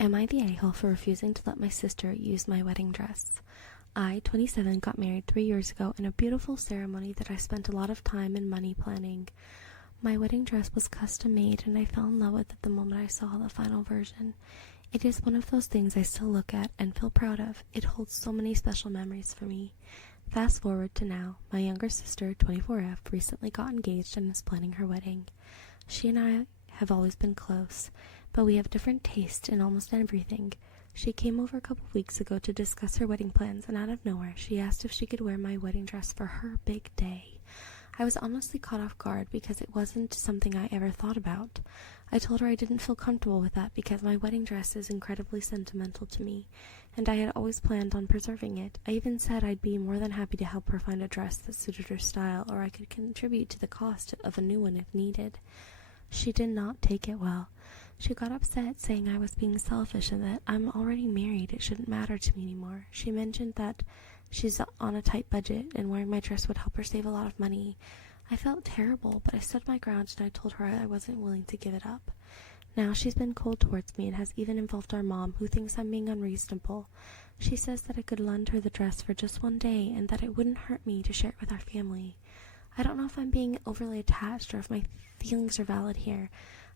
Am I the a-hole for refusing to let my sister use my wedding dress? I, 27, got married 3 years ago in a beautiful ceremony that I spent a lot of time and money planning. My wedding dress was custom made and I fell in love with it the moment I saw the final version. It is one of those things I still look at and feel proud of. It holds so many special memories for me. Fast forward to now, my younger sister, 24F, recently got engaged and is planning her wedding. She and I have always been close, but we have different tastes in almost everything. She came over a couple weeks ago to discuss her wedding plans, and out of nowhere, she asked if she could wear my wedding dress for her big day. I was honestly caught off guard because it wasn't something I ever thought about. I told her I didn't feel comfortable with that because my wedding dress is incredibly sentimental to me, and I had always planned on preserving it. I even said I'd be more than happy to help her find a dress that suited her style, or I could contribute to the cost of a new one if needed. She did not take it well. She got upset, saying I was being selfish and that I'm already married, it shouldn't matter to me anymore. She mentioned that she's on a tight budget and wearing my dress would help her save a lot of money. I felt terrible, but I stood my ground and I told her I wasn't willing to give it up. Now she's been cold towards me and has even involved our mom, who thinks I'm being unreasonable. She says that I could lend her the dress for just one day and that it wouldn't hurt me to share it with our family. I don't know if I'm being overly attached or if my feelings are valid here.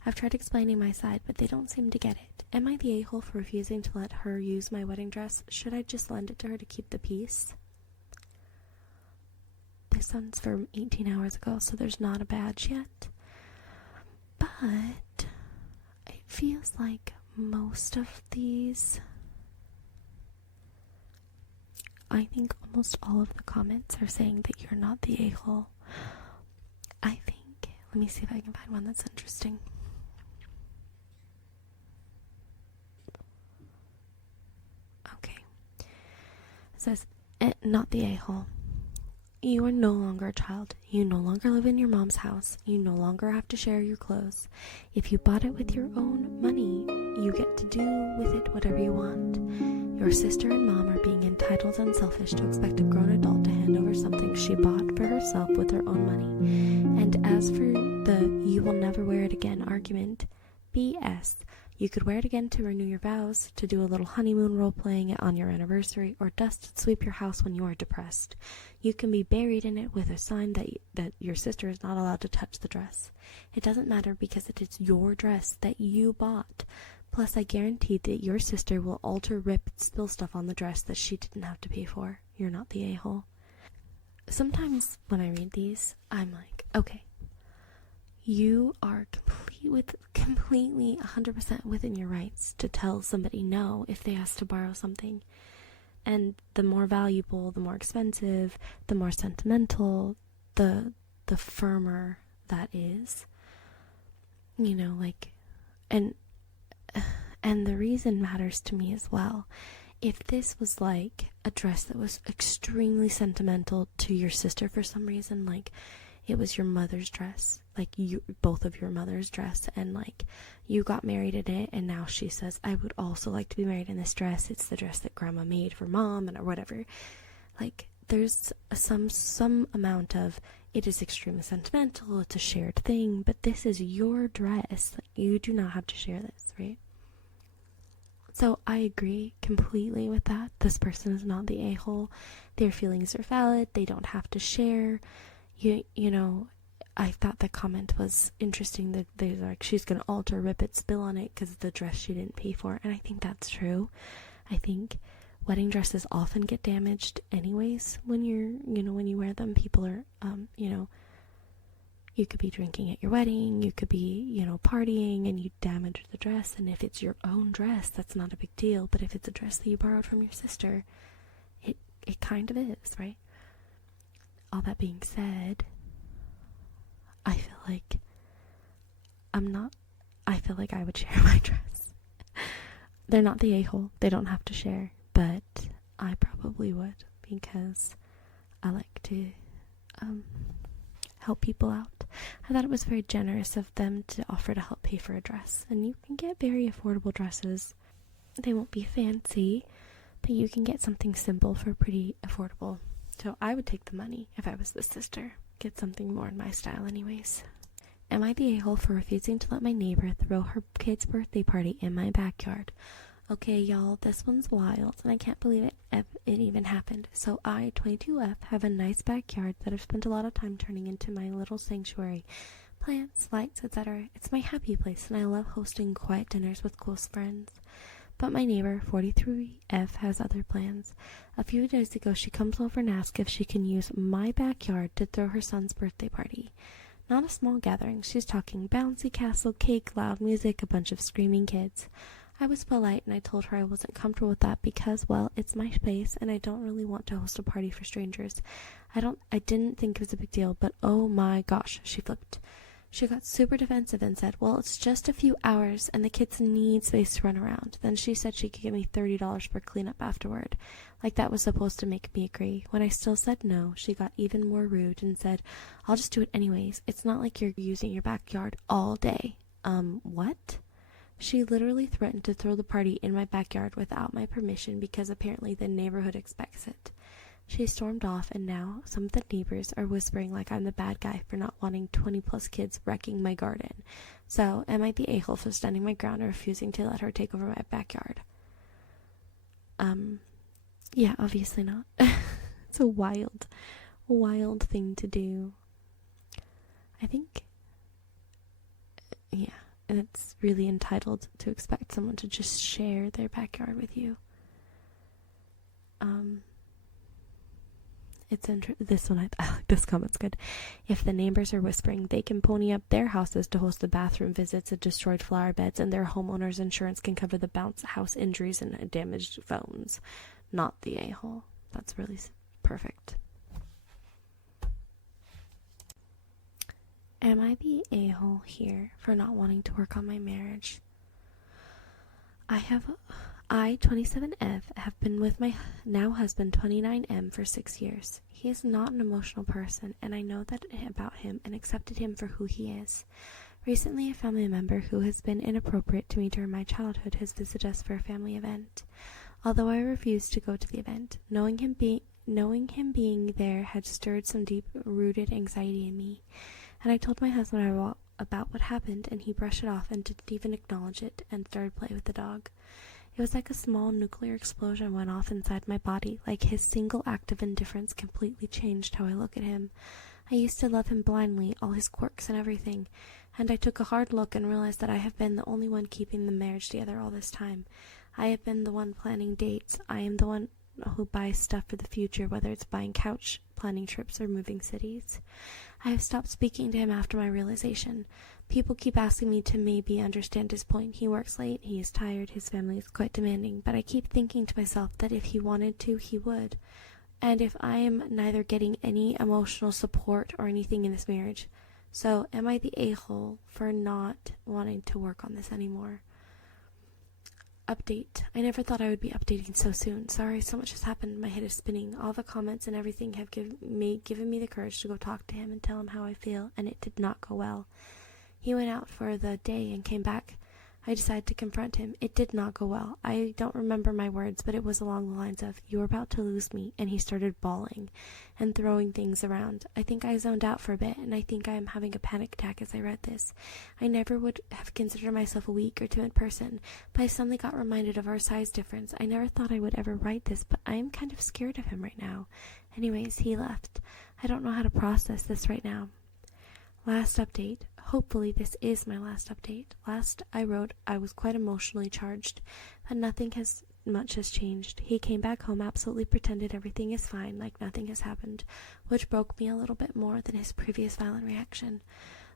I've tried explaining my side, but they don't seem to get it. Am I the a-hole for refusing to let her use my wedding dress? Should I just lend it to her to keep the peace? This one's from 18 hours ago, so there's not a badge yet. But it feels like most of these, I think almost all of the comments are saying that you're not the a-hole. I think, let me see if I can find one that's interesting. Okay. It says, not the a-hole. You are no longer a child. You no longer live in your mom's house. You no longer have to share your clothes. If you bought it with your own money, you get to do with it whatever you want. Your sister and mom are being entitled and selfish to expect a grown adult to hand over something she bought for herself with her own money. And as for the "you will never wear it again" argument, BS. You could wear it again to renew your vows, to do a little honeymoon role-playing on your anniversary, or dust and sweep your house when you are depressed. You can be buried in it with a sign that your sister is not allowed to touch the dress. It doesn't matter because it is your dress that you bought. Plus, I guarantee that your sister will alter, rip, and spill stuff on the dress that she didn't have to pay for. You're not the a-hole. Sometimes when I read these, I'm like, okay, you are completely 100% within your rights to tell somebody no if they ask to borrow something. And the more valuable, the more expensive, the more sentimental, the firmer that is. You know, like, and the reason matters to me as well. If this was like a dress that was extremely sentimental to your sister for some reason, like it was your mother's dress, like both of your mother's dress, and like you got married in it, and now she says, I would also like to be married in this dress. It's the dress that grandma made for mom, and or whatever. Like there's some amount of it is extremely sentimental. It's a shared thing, but this is your dress. You do not have to share this, right? So I agree completely with that. This person is not the a-hole. Their feelings are valid. They don't have to share. You know, I thought the comment was interesting that they're like, she's going to alter, rip it, spill on it because it's the dress she didn't pay for. And I think that's true. I think wedding dresses often get damaged anyways when when you wear them. People are, you could be drinking at your wedding, you could be, partying, and you damage the dress. And if it's your own dress, that's not a big deal. But if it's a dress that you borrowed from your sister, it kind of is, right? All that being said, I feel like I would share my dress. They're not the a-hole. They don't have to share, but I probably would because I like to help people out. I thought it was very generous of them to offer to help pay for a dress. And you can get very affordable dresses. They won't be fancy, but you can get something simple for pretty affordable. So I would take the money if I was the sister. Get something more in my style anyways. Am I the a-hole for refusing to let my neighbor throw her kid's birthday party in my backyard? Okay, y'all, this one's wild, and I can't believe it even happened. So I, 22F, have a nice backyard that I've spent a lot of time turning into my little sanctuary. Plants, lights, etc. It's my happy place, and I love hosting quiet dinners with close friends. But my neighbor, 43F, has other plans. A few days ago, she comes over and asks if she can use my backyard to throw her son's birthday party. Not a small gathering. She's talking bouncy castle, cake, loud music, a bunch of screaming kids. I was polite and I told her I wasn't comfortable with that because, well, it's my space and I don't really want to host a party for strangers. I didn't think it was a big deal, but oh my gosh, she flipped. She got super defensive and said, well, it's just a few hours and the kids need space to run around. Then she said she could give me $30 for cleanup afterward. Like that was supposed to make me agree. When I still said no, she got even more rude and said, I'll just do it anyways. It's not like you're using your backyard all day. What? She literally threatened to throw the party in my backyard without my permission because apparently the neighborhood expects it. She stormed off, and now some of the neighbors are whispering like I'm the bad guy for not wanting 20-plus kids wrecking my garden. So, am I the a-hole for standing my ground and refusing to let her take over my backyard? Yeah, obviously not. It's a wild thing to do. I think, yeah. And it's really entitled to expect someone to just share their backyard with you. This one, I like this comment's good. If the neighbors are whispering, they can pony up their houses to host the bathroom visits and destroyed flower beds, and their homeowner's insurance can cover the bounce house injuries and damaged phones. Not the a-hole. That's really perfect. Am I the a-hole here for not wanting to work on my marriage? I, 27F, have been with my now husband, 29M, for 6 years. He is not an emotional person, and I know that about him and accepted him for who he is. Recently, a family member who has been inappropriate to me during my childhood has visited us for a family event. Although I refused to go to the event, knowing him being there had stirred some deep-rooted anxiety in me. And I told my husband about what happened, and he brushed it off and didn't even acknowledge it and started playing with the dog. It was like a small nuclear explosion went off inside my body, like his single act of indifference completely changed how I look at him. I used to love him blindly, all his quirks and everything, and I took a hard look and realized that I have been the only one keeping the marriage together all this time. I have been the one planning dates. I am the one who buys stuff for the future, whether it's buying couch, planning trips, or moving cities. I have stopped speaking to him after my realization. People keep asking me to maybe understand his point. He works late, he is tired, his family is quite demanding, but I keep thinking to myself that if he wanted to, he would. And if I am neither getting any emotional support or anything in this marriage, so am I the a-hole for not wanting to work on this anymore? Update. I never thought I would be updating so soon. Sorry, so much has happened. My head is spinning. All the comments and everything have given me the courage to go talk to him and tell him how I feel, and it did not go well. He went out for the day and came back. I decided to confront him. It did not go well. I don't remember my words, but it was along the lines of, "You're about to lose me," and he started bawling and throwing things around. I think I zoned out for a bit, and I think I am having a panic attack as I read this. I never would have considered myself a weak or timid person, but I suddenly got reminded of our size difference. I never thought I would ever write this, but I am kind of scared of him right now. Anyways, he left. I don't know how to process this right now. Last update. Hopefully this is my last update. Last I wrote, I was quite emotionally charged, but much has changed. He came back home, absolutely pretended everything is fine, like nothing has happened, which broke me a little bit more than his previous violent reaction.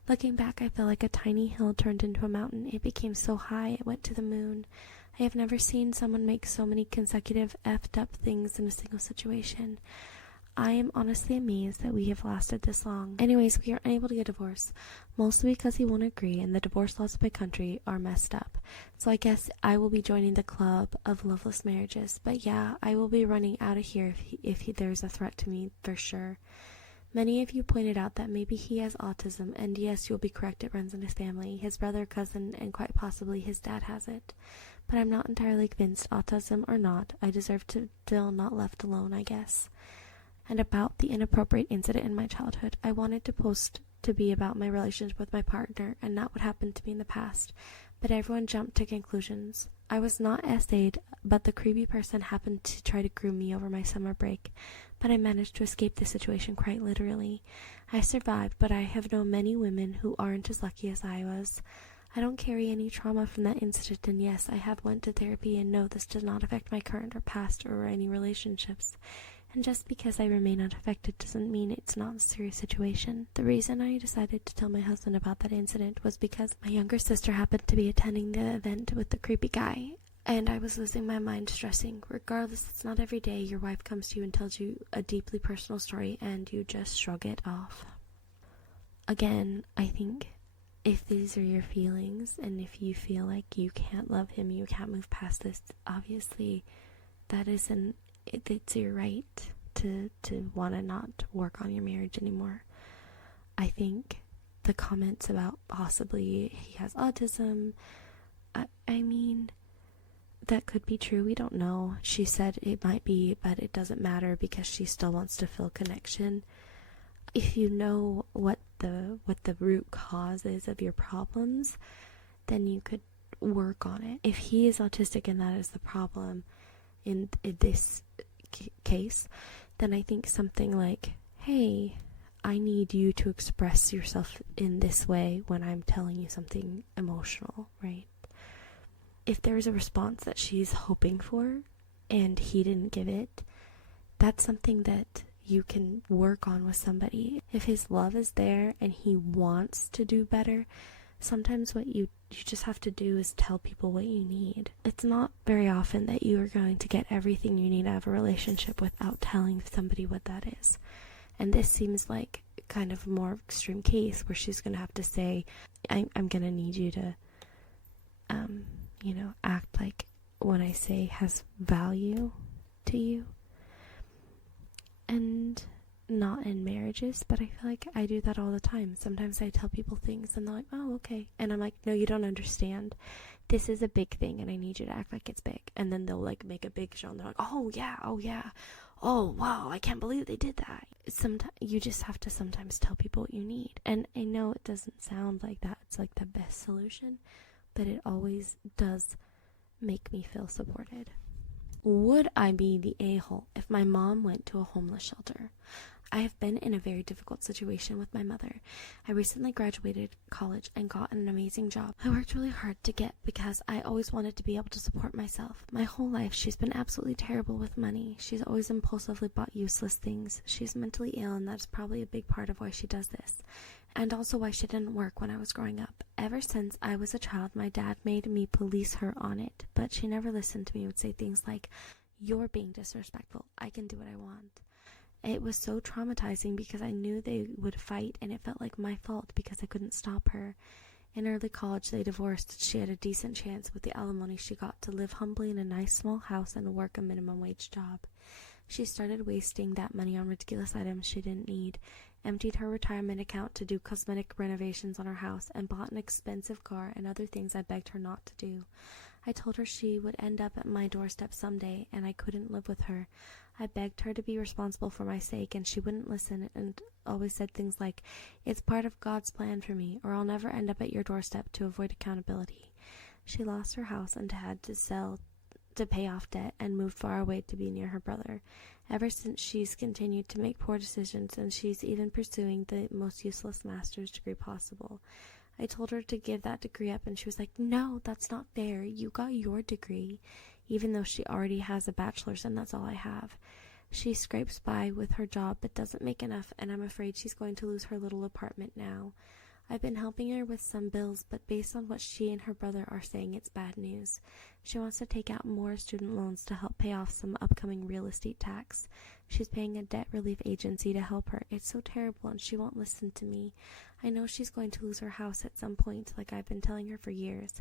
Looking back, I felt like a tiny hill turned into a mountain. It became so high, it went to the moon. I have never seen someone make so many consecutive effed up things in a single situation. I am honestly amazed that we have lasted this long. Anyways, we are unable to get a divorce, mostly because he won't agree and the divorce laws of my country are messed up. So I guess I will be joining the club of loveless marriages. But yeah, I will be running out of here if there's a threat to me, for sure. Many of you pointed out that maybe he has autism, and yes, you'll be correct, it runs in his family. His brother, cousin, and quite possibly his dad has it. But I'm not entirely convinced, autism or not, I deserve to feel not left alone, I guess. And about the inappropriate incident in my childhood, I wanted to post to be about my relationship with my partner and not what happened to me in the past. but everyone jumped to conclusions. I was not essayed, but the creepy person happened to try to groom me over my summer break, but I managed to escape the situation quite literally. I survived, but I have known many women who aren't as lucky as I was. I don't carry any trauma from that incident, and yes, I have went to therapy, and no, this does not affect my current or past or any relationships. And just because I remain unaffected doesn't mean it's not a serious situation. The reason I decided to tell my husband about that incident was because my younger sister happened to be attending the event with the creepy guy, and I was losing my mind stressing. Regardless, it's not every day your wife comes to you and tells you a deeply personal story and you just shrug it off. Again, I think if these are your feelings and if you feel like you can't love him, you can't move past this, obviously that isn't, it's your right to want to not work on your marriage anymore. I think the comments about possibly he has autism, I mean, that could be true. We don't know. She said it might be, but it doesn't matter because she still wants to feel connection. If you know what the root cause is of your problems, then you could work on it. If he is autistic and that is the problem in this case, then I think something like, hey, I need you to express yourself in this way when I'm telling you something emotional, right? If there's a response that she's hoping for and he didn't give it, that's something that you can work on with somebody. If his love is there and he wants to do better, sometimes what you just have to do is tell people what you need. It's not very often that you are going to get everything you need out of a relationship without telling somebody what that is. And this seems like kind of a more extreme case where she's going to have to say, I'm going to need you to, act like what I say has value to you. And not in marriages, but I feel like I do that all the time. Sometimes I tell people things and they're like, oh, okay. And I'm like, no, you don't understand. This is a big thing and I need you to act like it's big. And then they'll like make a big show and they're like, oh yeah. Oh wow, I can't believe they did that. Sometimes you just have to sometimes tell people what you need. And I know it doesn't sound like that it's like the best solution, but it always does make me feel supported. Would I be the a-hole if my mom went to a homeless shelter? I have been in a very difficult situation with my mother. I recently graduated college and got an amazing job. I worked really hard to get because I always wanted to be able to support myself. My whole life she's been absolutely terrible with money. She's always impulsively bought useless things. She's mentally ill and that's probably a big part of why she does this. And also why she didn't work when I was growing up. Ever since I was a child, my dad made me police her on it, but she never listened to me and would say things like, you're being disrespectful. I can do what I want. It was so traumatizing because I knew they would fight and it felt like my fault because I couldn't stop her. In early college, they divorced. She had a decent chance with the alimony she got to live humbly in a nice small house and work a minimum wage job. She started wasting that money on ridiculous items she didn't need, emptied her retirement account to do cosmetic renovations on her house, and bought an expensive car and other things I begged her not to do. I told her she would end up at my doorstep someday, and I couldn't live with her. I begged her to be responsible for my sake, and she wouldn't listen and always said things like, it's part of God's plan for me, or I'll never end up at your doorstep to avoid accountability. She lost her house and had to sell to pay off debt and moved far away to be near her brother. Ever since, she's continued to make poor decisions, and she's even pursuing the most useless master's degree possible. I told her to give that degree up, and she was like, no, that's not fair. You got your degree, even though she already has a bachelor's, and that's all I have. She scrapes by with her job, but doesn't make enough, and I'm afraid she's going to lose her little apartment now. I've been helping her with some bills, but based on what she and her brother are saying, it's bad news. She wants to take out more student loans to help pay off some upcoming real estate tax. She's paying a debt relief agency to help her. It's so terrible, and she won't listen to me. I know she's going to lose her house at some point, like I've been telling her for years.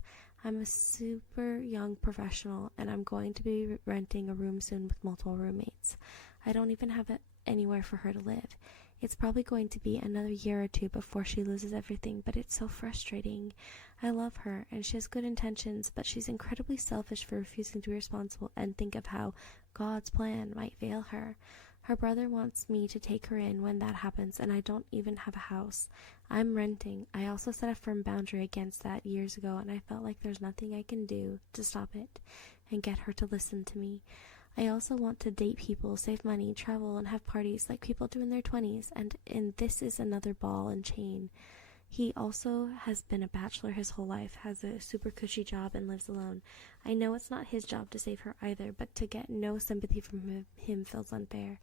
I'm a super young professional, and I'm going to be renting a room soon with multiple roommates. I don't even have anywhere for her to live. It's probably going to be another year or two before she loses everything, but it's so frustrating. I love her, and she has good intentions, but she's incredibly selfish for refusing to be responsible and think of how God's plan might fail her. Her brother wants me to take her in when that happens, and I don't even have a house. I'm renting. I also set a firm boundary against that years ago, and I felt like there's nothing I can do to stop it and get her to listen to me. I also want to date people, save money, travel, and have parties like people do in their 20s, and this is another ball and chain. He also has been a bachelor his whole life, has a super cushy job, and lives alone. I know it's not his job to save her either, but to get no sympathy from him feels unfair.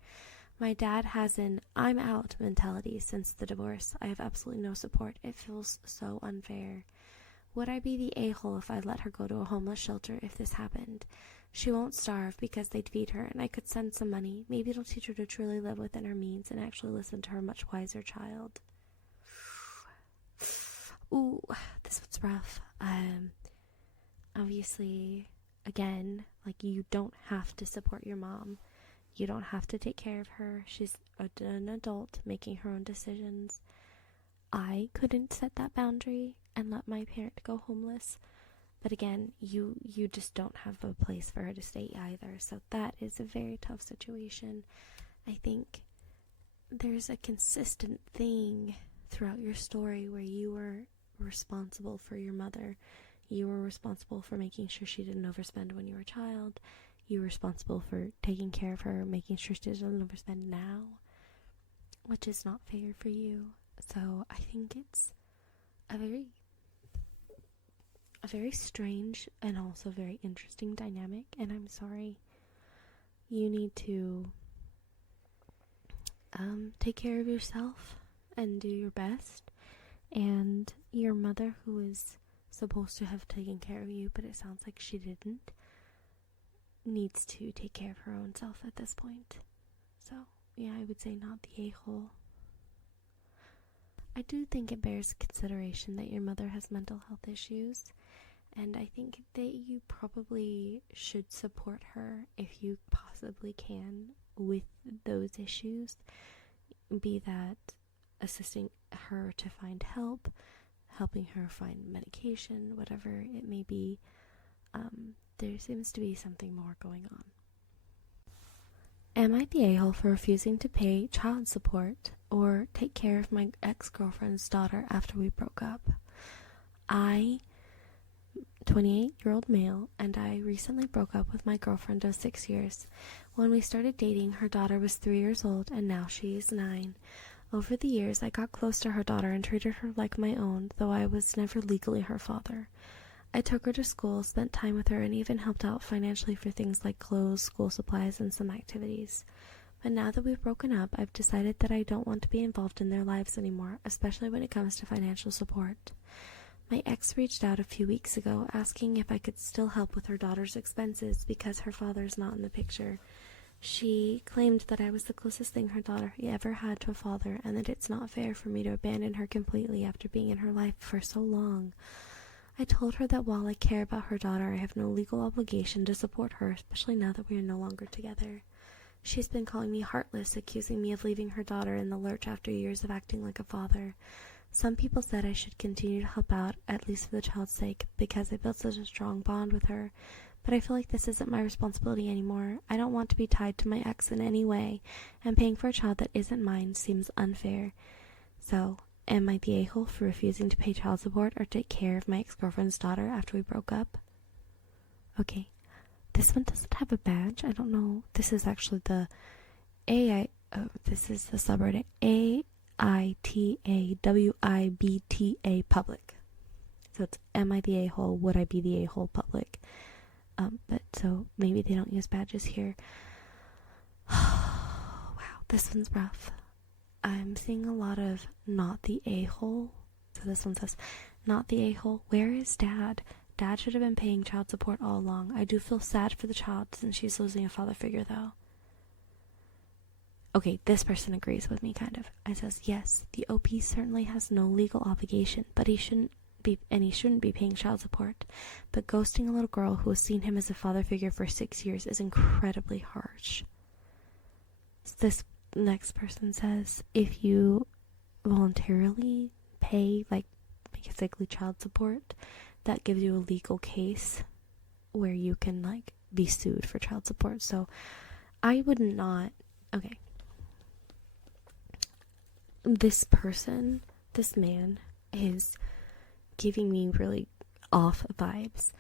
My dad has an I'm out mentality since the divorce. I have absolutely no support. It feels so unfair. Would I be the a-hole if I let her go to a homeless shelter if this happened? She won't starve because they'd feed her, and I could send some money. Maybe it'll teach her to truly live within her means and actually listen to her much wiser child. Ooh, this one's rough. Obviously, again, like, you don't have to support your mom. You don't have to take care of her. She's an adult making her own decisions. I couldn't set that boundary and let my parent go homeless. But again, you just don't have a place for her to stay either. So that is a very tough situation. I think there's a consistent thing throughout your story where you were responsible for your mother. You were responsible for making sure she didn't overspend when you were a child. You were responsible for taking care of her, making sure she doesn't overspend now, which is not fair for you. So I think it's a very strange and also very interesting dynamic, and I'm sorry. You need to take care of yourself and do your best, and your mother, who is supposed to have taken care of you, but it sounds like she didn't, needs to take care of her own self at this point. So yeah, I would say not the a-hole. I do think it bears consideration that your mother has mental health issues, and I think that you probably should support her if you possibly can with those issues, be that assisting her to find help, helping her find medication, whatever it may be. There seems to be something more going on. Am I the a-hole for refusing to pay child support or take care of my ex-girlfriend's daughter after we broke up? 28-year-old male, and I recently broke up with my girlfriend of 6 years. When we started dating, her daughter was 3 years old, and now she is 9. Over the years, I got close to her daughter and treated her like my own, though I was never legally her father. I took her to school, spent time with her, and even helped out financially for things like clothes, school supplies, and some activities. But now that we've broken up, I've decided that I don't want to be involved in their lives anymore, especially when it comes to financial support. My ex reached out a few weeks ago, asking if I could still help with her daughter's expenses because her father's not in the picture. She claimed that I was the closest thing her daughter ever had to a father, and that it's not fair for me to abandon her completely after being in her life for so long. I told her that while I care about her daughter, I have no legal obligation to support her, especially now that we are no longer together. She's been calling me heartless, accusing me of leaving her daughter in the lurch after years of acting like a father. Some people said I should continue to help out, at least for the child's sake, because I built such a strong bond with her. But I feel like this isn't my responsibility anymore. I don't want to be tied to my ex in any way, and paying for a child that isn't mine seems unfair. So, am I the a-hole for refusing to pay child support or take care of my ex-girlfriend's daughter after we broke up? Okay, this one doesn't have a badge. I don't know. This is actually the this is the subreddit AITA WIBTA public. So it's am I the a-hole? Would I be the a-hole public? But so maybe they don't use badges here. Wow, this one's rough. I'm seeing a lot of not the a-hole. So this one says, not the a-hole. Where is Dad? Dad should have been paying child support all along. I do feel sad for the child since she's losing a father figure, though. Okay, this person agrees with me, kind of. I says, yes, the OP certainly has no legal obligation, but he shouldn't be paying child support. But ghosting a little girl who has seen him as a father figure for 6 years is incredibly harsh. So this next person says, if you voluntarily pay, like, basically child support, that gives you a legal case where you can, like, be sued for child support. So I would not, okay, this person, this man, is giving me really off vibes.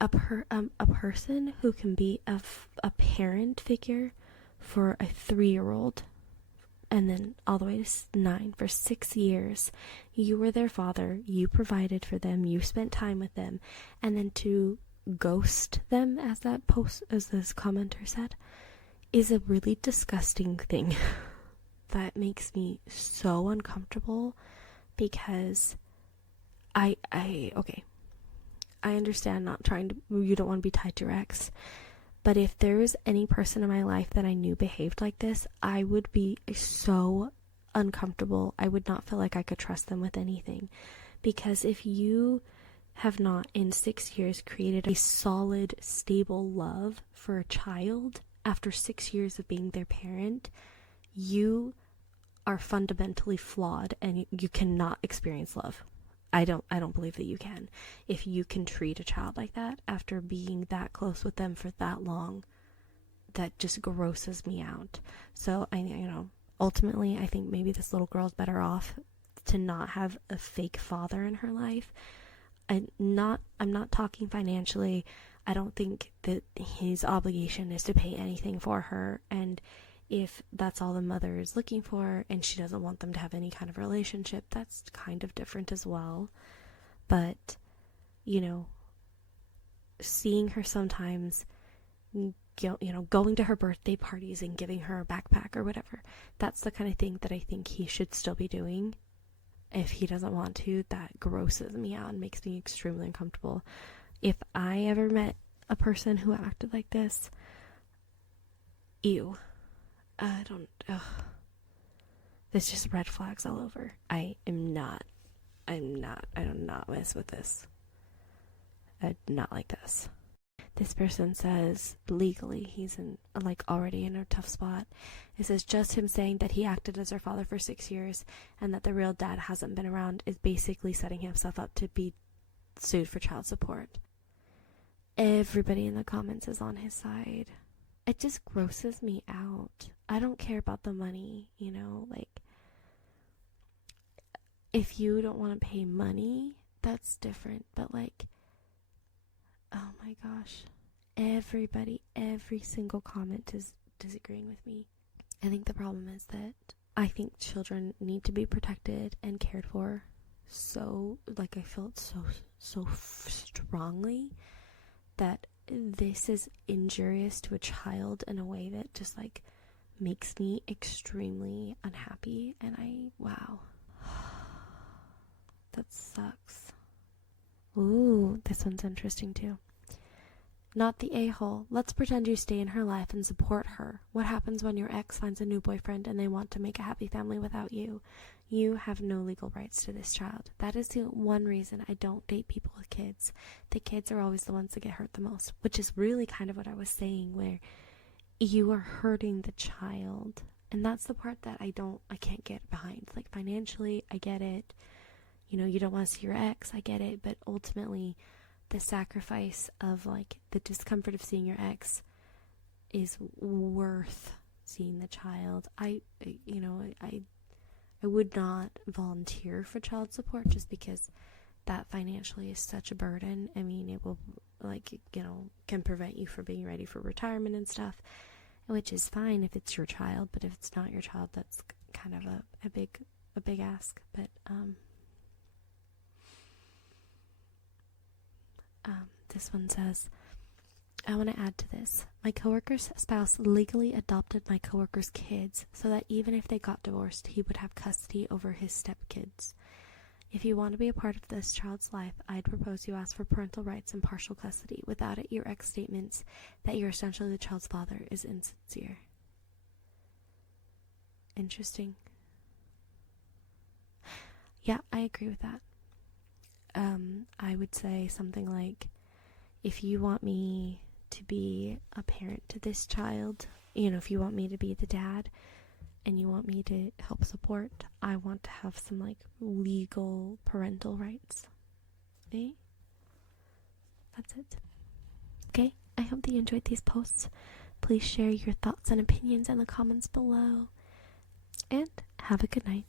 A person who can be a parent figure for a 3-year-old, and then all the way to 9 for 6 years. You were their father, you provided for them, you spent time with them, and then to ghost them, as this commenter said, is a really disgusting thing. That makes me so uncomfortable, because I understand you don't want to be tied to your ex, but if there was any person in my life that I knew behaved like this, I would be so uncomfortable. I would not feel like I could trust them with anything, because if you have not in 6 years created a solid, stable love for a child after 6 years of being their parent, you are fundamentally flawed and you cannot experience love. I don't believe that you can. If you can treat a child like that after being that close with them for that long, that just grosses me out. So ultimately I think maybe this little girl's better off to not have a fake father in her life. I'm not talking financially. I don't think that his obligation is to pay anything for her, and if that's all the mother is looking for and she doesn't want them to have any kind of relationship, that's kind of different as well. But, seeing her sometimes, going to her birthday parties and giving her a backpack or whatever, that's the kind of thing that I think he should still be doing. If he doesn't want to, that grosses me out and makes me extremely uncomfortable. If I ever met a person who acted like this, ew. There's just red flags all over. I do not mess with this. I do not like this. This person says legally he's already in a tough spot. It says just him saying that he acted as her father for 6 years and that the real dad hasn't been around is basically setting himself up to be sued for child support. Everybody in the comments is on his side. It just grosses me out. I don't care about the money, if you don't want to pay money, that's different, but oh my gosh, every single comment is disagreeing with me. I think the problem is that I think children need to be protected and cared for. So, I feel it so strongly that this is injurious to a child in a way that just makes me extremely unhappy. And wow. That sucks. Ooh, this one's interesting too. Not the a-hole. Let's pretend you stay in her life and support her. What happens when your ex finds a new boyfriend and they want to make a happy family without you? You have no legal rights to this child. That is the one reason I don't date people with kids. The kids are always the ones that get hurt the most, which is really kind of what I was saying, where you are hurting the child. And that's the part that I can't get behind. Financially, I get it. You don't want to see your ex, I get it, but ultimately the sacrifice of the discomfort of seeing your ex is worth seeing the child. I would not volunteer for child support just because that financially is such a burden. I mean, it will can prevent you from being ready for retirement and stuff, which is fine if it's your child, but if it's not your child, that's kind of a big ask. But this one says, I want to add to this. My coworker's spouse legally adopted my coworker's kids so that even if they got divorced, he would have custody over his stepkids. If you want to be a part of this child's life, I'd propose you ask for parental rights and partial custody. Without it, your ex statements that you're essentially the child's father is insincere. Interesting. Yeah, I agree with that. I would say something like, if you want me to be a parent to this child, if you want me to be the dad and you want me to help support, I want to have some legal parental rights. Okay? That's it. Okay, I hope that you enjoyed these posts. Please share your thoughts and opinions in the comments below. And Have a good night.